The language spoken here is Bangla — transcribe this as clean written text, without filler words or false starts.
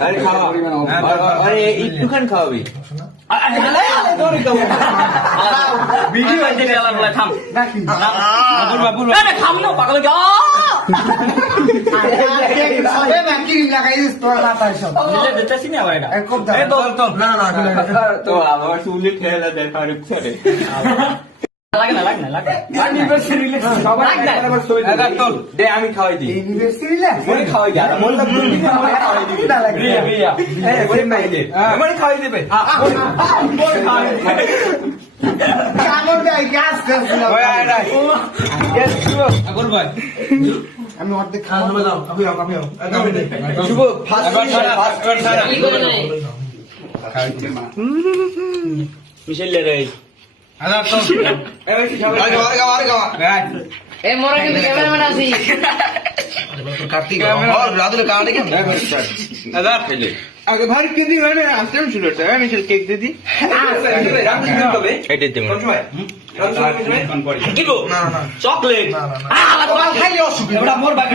আরে খাওয়া আরে একটুখানি খাওয়াবি ভিডিও আছে গেলাম বলে থাম নাকি আরে থাম না পাগল গা এ নাকি লাগাই দিস তোর মাথায় সব নিজে দিতেছি না আবার এটা একদম দাও। এই তো না না তো আমার চুলে ঠেলা দেয় ফারুক স্যারে লাগে না দে আমি খাওয়াই দিই ইউনিভার্সিটি লে মনে খাওয়াই দিই আর মনে খাওয়াই দিবি বিয়া বিয়া হ্যাঁ মনে খাওয়াই দে মনে খাওয়াই দেবে কামড় দেয় গ্যাস গ্যাস ওই আয় না ইয়েস শুভ আগর ভাই আমি অর্ধেক খাবো দাও শুভ ফার্স্ট কি করে নাই মিশেল লে রে এই ভাই সবাই এ মোরা কিন্তু ক্যামেরাম্যান আছি আগে ভাই কে দি মানে আসলে শুরু হচ্ছে আমি মিশেল কেক দে দি রাম দিন তবে এটা দিন কি গো চকলেট খাইলে অসুবিধা মোর বাকি